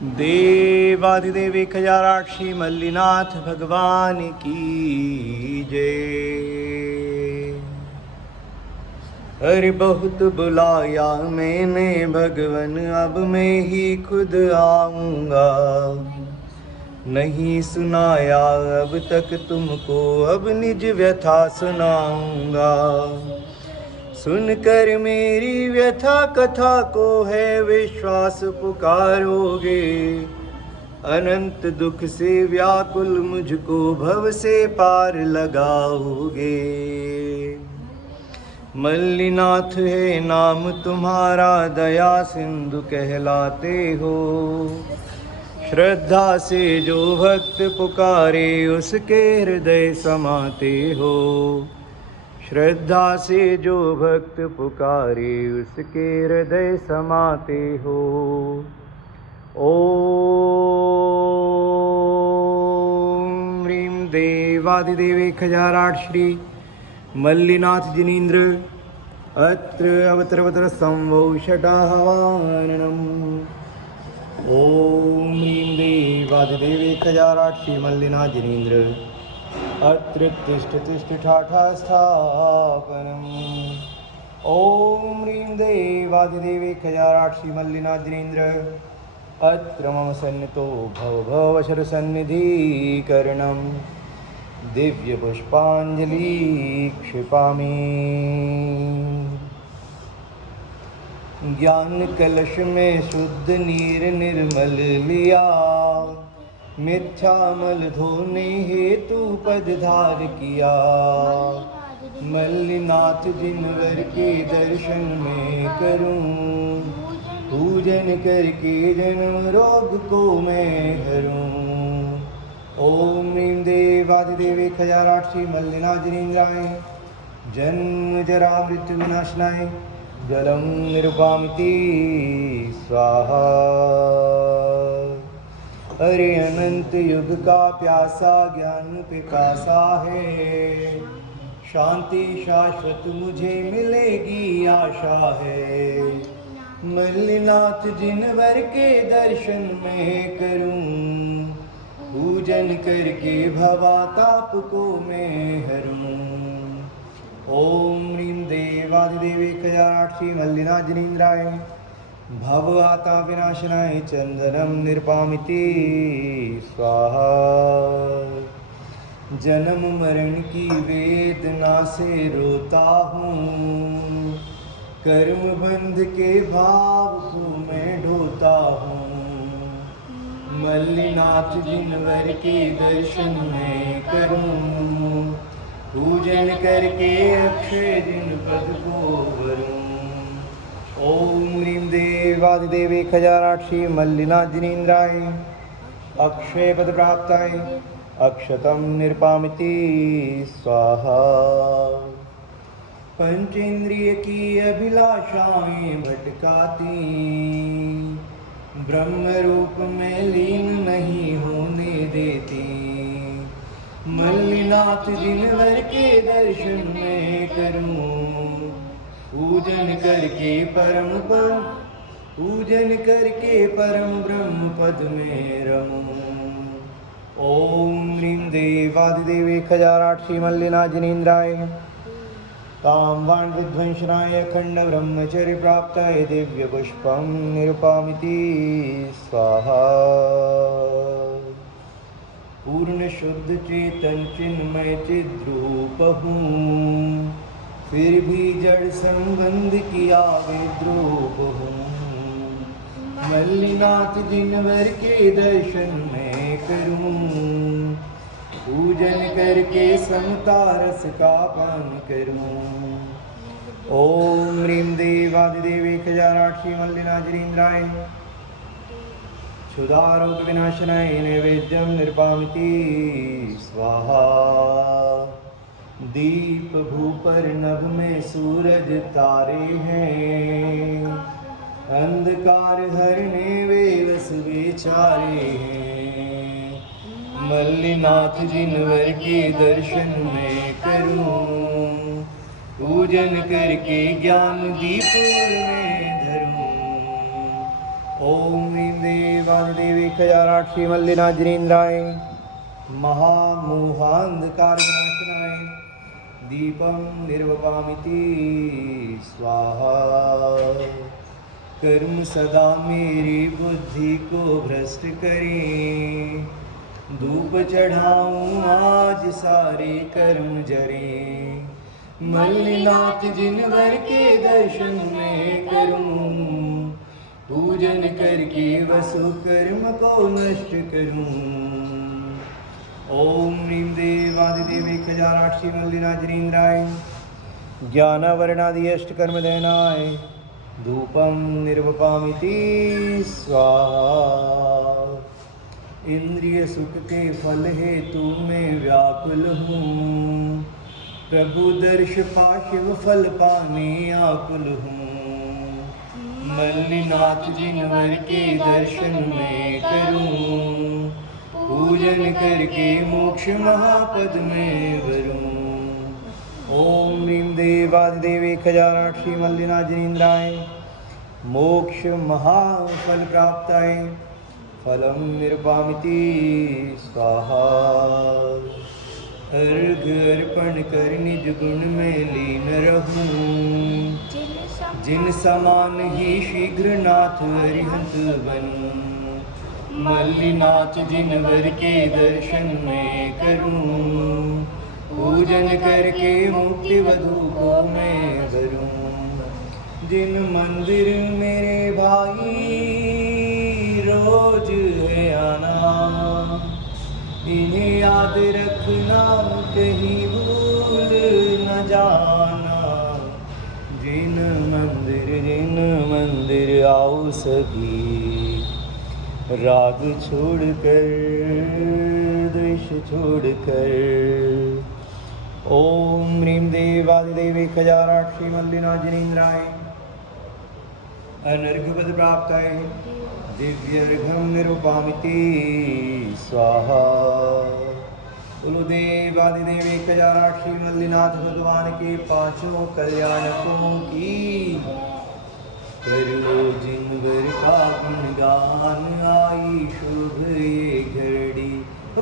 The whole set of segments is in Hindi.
देवाधिदेव खजाराक्षी मल्लिनाथ भगवान की जय। अरे बहुत बुलाया मैंने भगवन, अब मैं ही खुद आऊँगा। नहीं सुनाया अब तक तुमको, अब निज व्यथा सुनाऊँगा। सुनकर मेरी व्यथा कथा को है विश्वास पुकारोगे। अनंत दुख से व्याकुल मुझको भव से पार लगाओगे। मल्लिनाथ है नाम तुम्हारा, दया सिंधु कहलाते हो। श्रद्धा से जो भक्त पुकारे उसके हृदय समाते हो। श्रद्धा से जो भक्त पुकारे उसके हृदय समाते हो। ओम ह्रीं देवादिदेवे खजाराट श्री मल्लिनाथ जिनेन्द्र अत्र अवतरवतर संभो षटाहवाननम्। ओम ह्रीं देवादिदेवे खजाराट श्री मल्लिनाथ जिनेन्द्र अत्र तिष्ठ तिष्ठ ठाठा स्थापनम्। ओम ह्रीं देवादिदेवे खजाराट श्री मल्लिनाथ जिनेन्द्र अत्र मम सन्नितो भव भवशर सन्निधिकरणम्। दिव्य पुष्पांजलि क्षिपामि। ज्ञान कलश में शुद्ध नीर निर्मल लिया, मिथ्यामल धोने हेतु पदधार किया। मल्लिनाथ जिनवर के दर्शन में करूं, पूजन करके जन्म रोग को मैं हरूं। ओम ह्रीं देवादिदेवे खजाराट श्री मल्लिनाथ जिनेन्द्राय जन्म जरा मृत्यु विनाशनाय जलम निरुपामिति स्वाहा। अरे अनंत युग का प्यासा ज्ञान पिपासा है, शांति शाश्वत मुझे मिलेगी आशा है। मल्लिनाथ जिनवर के दर्शन में करूं, पूजन करके भवाताप को मैं हरूं। ओम ह्रीं देवादिदेवे खजाराट श्री मल्लिनाथ जिनेन्द्राय भववाता विनाशनाय चंदनम निरुपामिति स्वाहा। जन्म मरण की वेदना से रोता हूँ, कर्म बंध के भाव को मैं ढोता हूँ। मल्लिनाथ जिनवर के दर्शन में करूं, पूजन करके अक्षय जिन पद को वरूं। ओम ह्रीं देवादिदेवे खजाराट श्री मल्लिनाथ जिनेन्द्राय अक्षय पद प्राप्ताय अक्षतम निरुपामिति स्वाहा। पंचेंद्रिय की अभिलाषाएं भटकाती, ब्रह्म रूप में लीन नहीं होने देती। मल्लिनाथ जिनवर के दर्शन में करूं, पूजन करके परम ब्रह्म पद में रहूं। ओम ह्रीं देवादिदेवे खजाराट श्री मल्लिनाथ जिनेन्द्राय कामवान विध्वंसनाय अखंड ब्रह्मचर्य प्राप्ताय दिव्य पुष्पम निरुपामिति स्वाहा। पूर्ण शुद्ध चेतन चिन्मय चिद्रूप हूँ, फिर भी जड़ संबंध किया विद्रोह हूँ। मल्लिनाथ जिनवर के दर्शन में करूं, पूजन करके समता रस का पान करूं। ओम ह्रीं देवादिदेवे खजाराट श्री मल्लिनाथ जिनेन्द्राय क्षुधारोग विनाशनाय नैवेद्यम निरुपामिति स्वाहा। दीप भूपर नभ में सूरज तारे हैं, अंधकार हरने वे वस बेचारे हैं। मल्लिनाथ जिनवर के दर्शन में करूं, पूजन करके ज्ञान दीप में धरूं। ओम ह्रीं देवादिदेवी खजाराक्षी मल्लिनाजिनेन्द्राय महामोहान्धकारविनाशनाय दीपं निर्वपामिति स्वाहा। कर्म सदा मेरी बुद्धि को भ्रष्ट करे, धूप चढ़ाऊं आज सारे कर्म जरे। मल्लिनाथ जिनवर के दर्शन में करूं, पूजन करके वसु कर्म को नष्ट करूं। ओम ह्रीं देवादिदेवी खजाराक्षी मल्लिनाजिनेन्द्राय ज्ञानावरणादि अष्टकर्मदयनाय धूपं निर्वपामिति स्वाहा। इंद्रिय सुख के फल हेतु मैं व्याकुल हूँ, प्रभु दर्श पाशिव फल पाने आकुल हूँ। मल्लिनाथ जिनवर के दर्शन में करूं, पूजन करके मोक्ष महापद में वरूं। ओम ह्रीं देवादिदेवी खजाराक्षी मल्लिनाजिनेन्द्राय मोक्ष महाफल प्राप्ताय फलं निर्वामिति स्वाहा। अर्घ अर्पण कर निज गुण में लीन रहूं, जिन समान ही शीघ्र नाथ अरिहंत बनूं। मल्लिनाथ जिनवर के दर्शन में करूं, पूजन करके मुक्ति वधु को मैं वरूं। जिन मंदिर मेरे भाई रोज है आना, इन्हें याद रखना कहीं भूल न जाना। जिन मंदिर आओ सभी, राग छोड़कर द्वेष छोड़कर। ओम ह्रीं देवादिदेवी खजाराक्षी मल्लिनाजिनेन्द्राय अनर्घ्यपद प्राप्ताय दिव्यर्घ्यं निरूपयामि स्वाहा। बोलो देवादिदेवी खजाराक्षी मल्लिनाथ भगवान के पांचों कल्याणकों की। कर लो जिनवर का गुणगान आई शुभ ये घड़ी,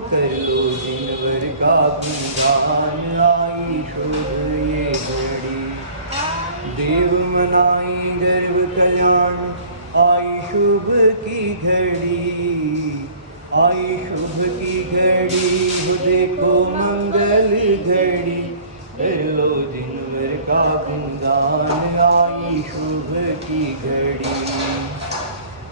कर लो जिनवर का गुणगान आई शुभ ये घड़ी। देव मनाई गर्भ कल्याण आई शुभ की घड़ी, आई शुभ की घड़ी हो देखो मंगल घड़ी। कर लो जिनवर का गुणगान आई शुभ की घड़ी।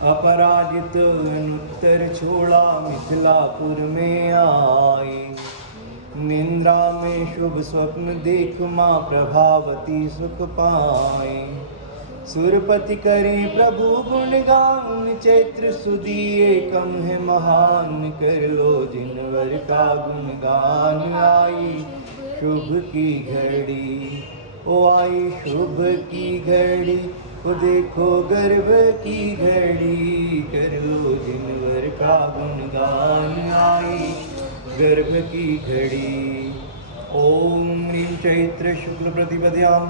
अपराजित अनुत्तर छोड़ा मिथिलापुर में आए, निंद्रा में शुभ स्वप्न देख माँ प्रभावती सुख पाए। सुरपति करें प्रभु गुणगान चैत्र सुदी एकम है महान। कर लो जिनवर का गुणगान आई शुभ की घड़ी, ओ आई शुभ की घड़ी, ओ देखो गर्भ की घड़ी। कर लो जिनवर का गुणगान आई गर्भ की घड़ी। ओम ह्रीं चैत्र शुक्ल प्रतिपद्यां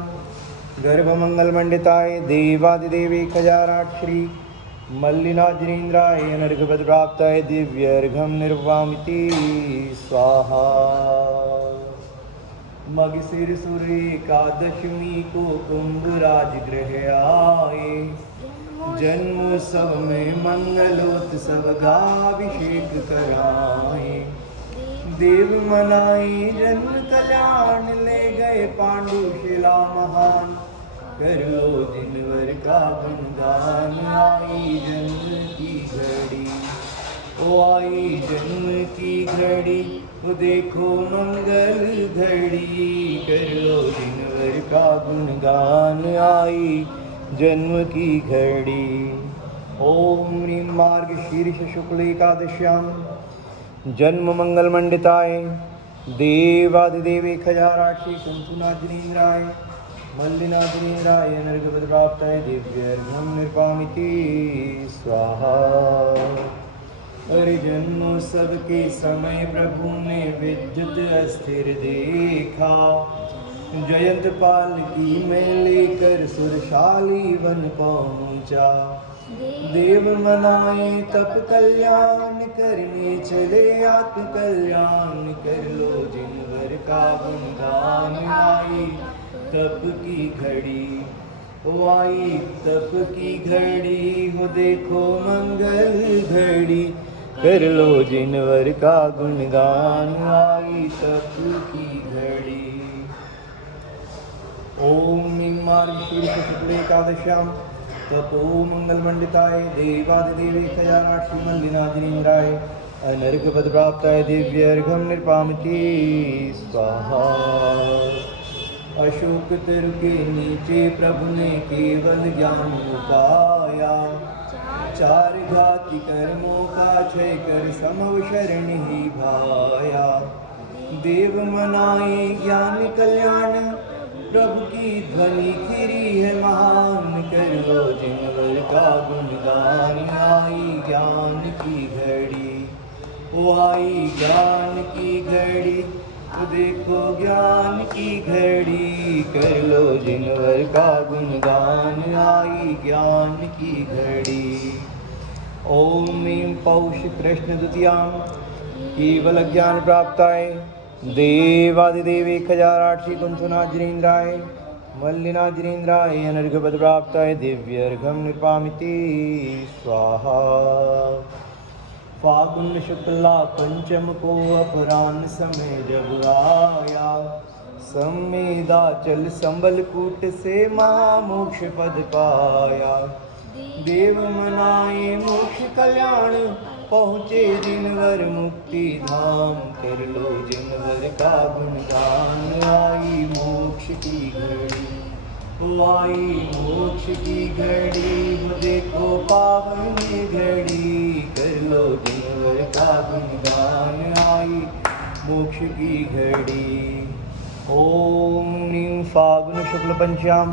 गर्भमंगलमंडिताय देवादिदेवी खजाराक्षी मल्लिनाजिनेन्द्राय अनर्घ्यपद प्राप्ताय दिव्यर्घ्यं निर्वामिति स्वाहा। मगशिर सुर एकादशमी को कुंभ राजगृह आए, जन्मोत्सव में मंगलोत्सव गाभिषेक कराए। देव मनाई जन्म कल्याण ले गए पांडुशिला महान। कर लो जिनवर का गुणगान आई जन्म की घड़ी, ओ आई जन्म की घड़ी, वो देखो मंगल घड़ी। कर लो जिनवर का गुणगान आई जन्म की घड़ी। ओम ह्रीं मार्गशीर्ष शुक्ल एकादश्यां जन्म मंगल मंडिताय देवादिदेवी खजाराक्षी कुंथुनाजिनेन्द्राय मल्लिनाजिनेन्द्राय अनर्घ्यपद प्राप्ताय दिव्यर्घ्यं निर्वामिति स्वाहा। अरे जन्मोत्सव के समय प्रभु ने विद्युत अस्थिर देखा, जयंत पाल की में लेकर सुरशाली वन पहुंचा। देव मनाए तप कल्याण, करने चले आत्म कल्याण। कर लो जिनवर का गुणगान, आई तप की घड़ी, ओ आई तप की घड़ी, हो देखो मंगल घड़ी। कर लो जिनवर का गुणगान, आई तप की घड़ी। ओम मीमांशीर्ष शुक्ले एकादश्याम तपो मंगलमंडिताय देवादिदेवेकजानाथ श्रीमल्लिनाथनीन्द्राय अनर्घपदप्राप्ताय दिव्यर्घं निर्पामति स्वाहा। अशोक तर के नीचे प्रभु ने केवल ज्ञान उपाया, चार घाति कर्मों का क्षय कर समव शरण ही भाया। देव मनाए ज्ञान कल्याण, प्रभु की ध्वनि खिरी है महान। कर लो जिनवर का गुणगान, आई ज्ञान की घड़ी, ओ आई ज्ञान की घड़ी, तो देखो ज्ञान की घड़ी। कर लो जिनवर का गुणगान, आई ज्ञान की घड़ी। ओम ह्रीं पौष कृष्ण द्वितीयां केवल ज्ञान प्राप्ताय देवादिदेवेकजानाथ श्रीकुंसनाजिनेन्द्राय मल्लिनाजिनेन्द्राय अनर्घपद प्राप्ताय दिव्यर्घं निर्पामिति स्वाहा। फागुन शुक्ला पंचम को अपराह्न समय जब आया, संवेदाचल संबलकूट से महामोक्ष पद पाया। देव मनाए मोक्ष कल्याण, पहुँचे जिनवर मुक्ति धाम। कर लो जिनवर का गुणगान, आई मोक्ष की घड़ी, ओ आई मोक्ष की घड़ी, वो देखो पावन घड़ी। कर लो जिनवर का गुणगान, आई मोक्ष की घड़ी। ओम ह्रीं फागुन शुक्ल पंचम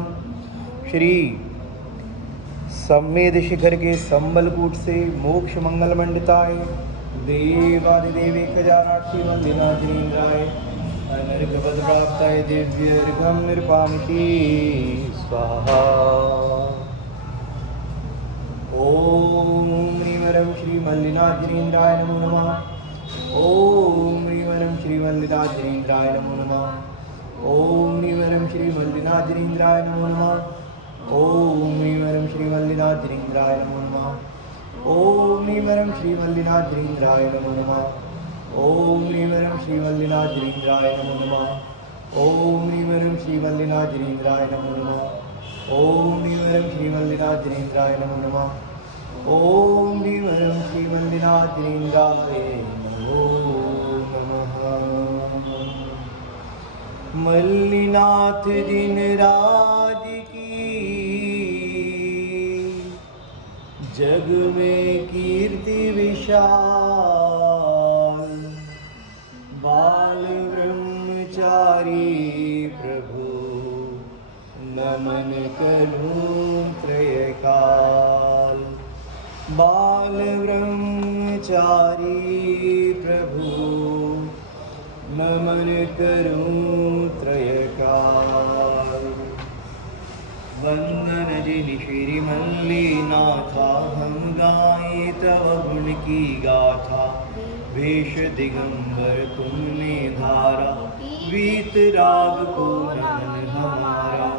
श्री संवेद शिखर के संबलकूट से मोक्ष मंगल मंडिताय देवादिदेवेकजानाथ श्रीमल्लिनाथनीन्द्राय अनर्घपद प्राप्ताय दिव्यर्घं निर्पामिति स्वाहा। ओम ह्रीं श्रीमल्लिनाथनीन्द्राय नमो नमः। ओम ह्रीं श्रीमल्लिनाथनीन्द्राय नमो नमः। ओम ह्रीं श्रीमल्लिनाथनीन्द्राय नमो नमः। ओम ह्रीं श्रीमल्लिनाथनीन्द्राय नमो नमः। ओम ह्रीं श्रीमल्लिनाथनीन्द्राय नमो नमः। ओम ह्रीं श्रीमल्लिनाथनीन्द्राय नमो नमः। ओम ह्रीं श्रीमल्लिनाथनीन्द्राय नमो नमः। ओम ह्रीं श्रीमल्लिनाथनीन्द्राय नमो नमः। ओम ह्रीं श्रीमल्लिनाथनीन्द्राय नमो नमः। मल्लिनाथ जिनराज की जग में कीर्ति विशाल, बाल ब्रह्मचारी प्रभु नमन करूं त्रयकाल। बाल ब्रह्मचारी प्रभु नमन करूं त्रयकाल। वंदन जिन श्री मल्लिनाथा, हम गाएं तव गुण की गाथा। वेश दिगंबर तुमने धारा, वीत राग को नमन हमारा।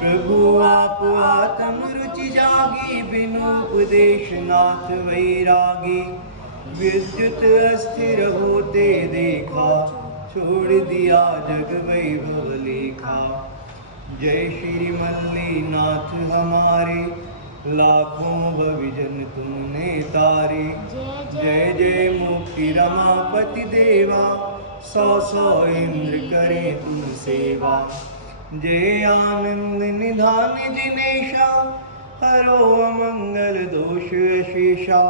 प्रभु आप आत्म रुचि जागी, बिनु उपदेश नाथ वैरागी। विद्युत अस्थिर होते देखा, छोड़ दिया जग वैभव लेखा। जय श्री मल्लिनाथ हमारे, लाखों भविजन तुमने तारे। जय जय मुक्ति रमापति देवा, सौ सौ इंद्र करें तुम सेवा। जय आनंद निधान जिनेशा, हरो अमंगल दोष अशेषा।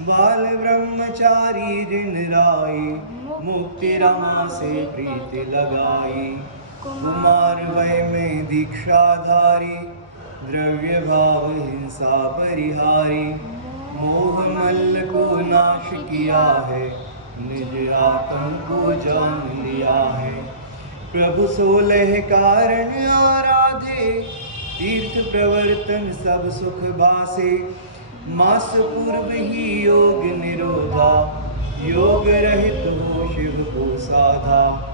बाल ब्रह्मचारी जिन राई, मुक्ति रमा से प्रीति लगाई। कुमार वय में दीक्षाधारी, द्रव्य भाव हिंसा परिहारी। मोह मल्ल को नाश किया है, निज आत्म को जान लिया है। प्रभु 16 कारण आराधे, तीर्थ प्रवर्तन सब सुख भासे, मास पूर्व ही योग निरोधा, योग रहित हो शिव को साधा।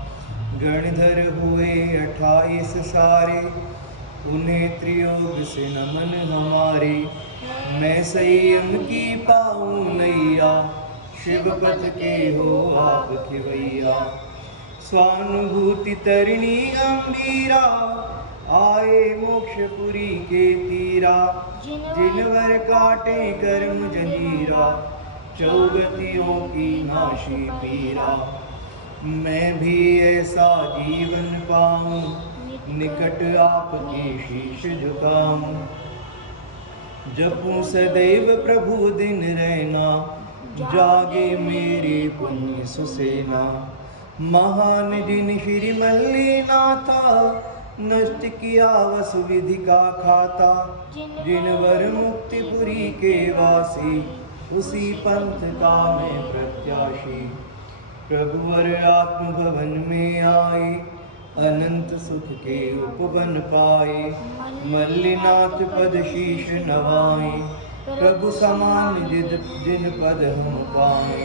गणधर हुए 28 सारे, उन्हें त्रियोग से नमन हमारे। मैं संयम की पाऊँ नैया, शिव पथ के हो आप खिवैया। स्वानुभूति तरिणी गंभीरा, आए मोक्षपुरी के तीरा। जिनवर काटे कर्म जंजीरा, चौगतियों की नाशी पीरा। मैं भी ऐसा जीवन पाऊं, निकट आपके शीश झुकाऊं। जपूं सदैव प्रभु दिन रैना, जागे मेरे पुण्य सुसेना। महान जिन श्री मल्लीनाथा, नष्ट किया वसु विधि का खाता। जिनवर मुक्तिपुरी के वासी, उसी पंथ का मैं प्रत्याशी। प्रभुवर आत्म भवन में आए, अनंत सुख के उपवन पाए। मल्लिनाथ पद शीश नवाए, प्रभु समान जिन पद हम पाए।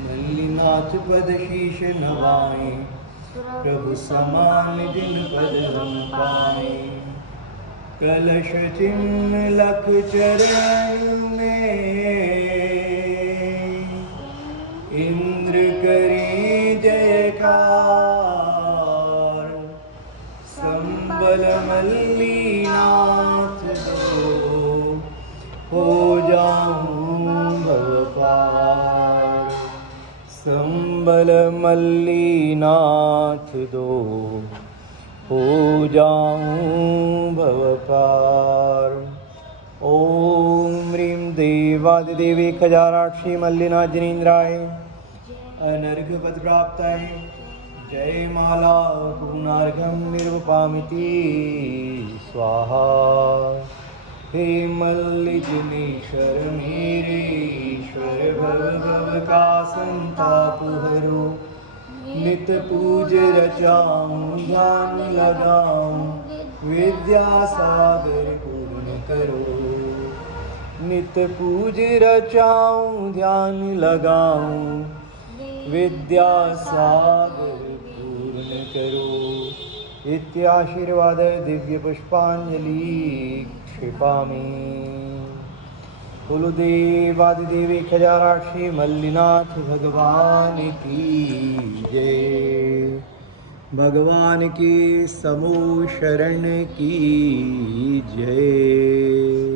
मल्लिनाथ पद शीश नवाए, प्रभु समान जिन पद हम पाए। कलश चिन्ह लख चरण में, इंद्र करे जयकार। संबल मल्लीनाथ दो, हो जाऊं भव पार। संबल मल्लीनाथ दो, हो जाऊं भव पार। ओम ह्रीं देवादिदेवी खजाराक्षी मल्लिनाथ जिनेन्द्राय अनर्घ पद प्राप्ताय। जय माला पूर्णार्घ्यं निर्वपामिति स्वाहा। हे मल्लिजनेश्वर मेरे ईश्वर, भव भव का संताप हरो। नित पूज रचाऊं ध्यान लगाऊं, विद्या सागर पूर्ण करो। नित पूज रचाऊं ध्यान लगाऊं, विद्या सागर पूर्ण करो। इत्याशीर्वाद दिव्य पुष्पांजलि क्षिपामि। बोलो देवादिदेवी खजाराक्षी मल्लिनाथ भगवान की जय। भगवान की समूह शरण की जय।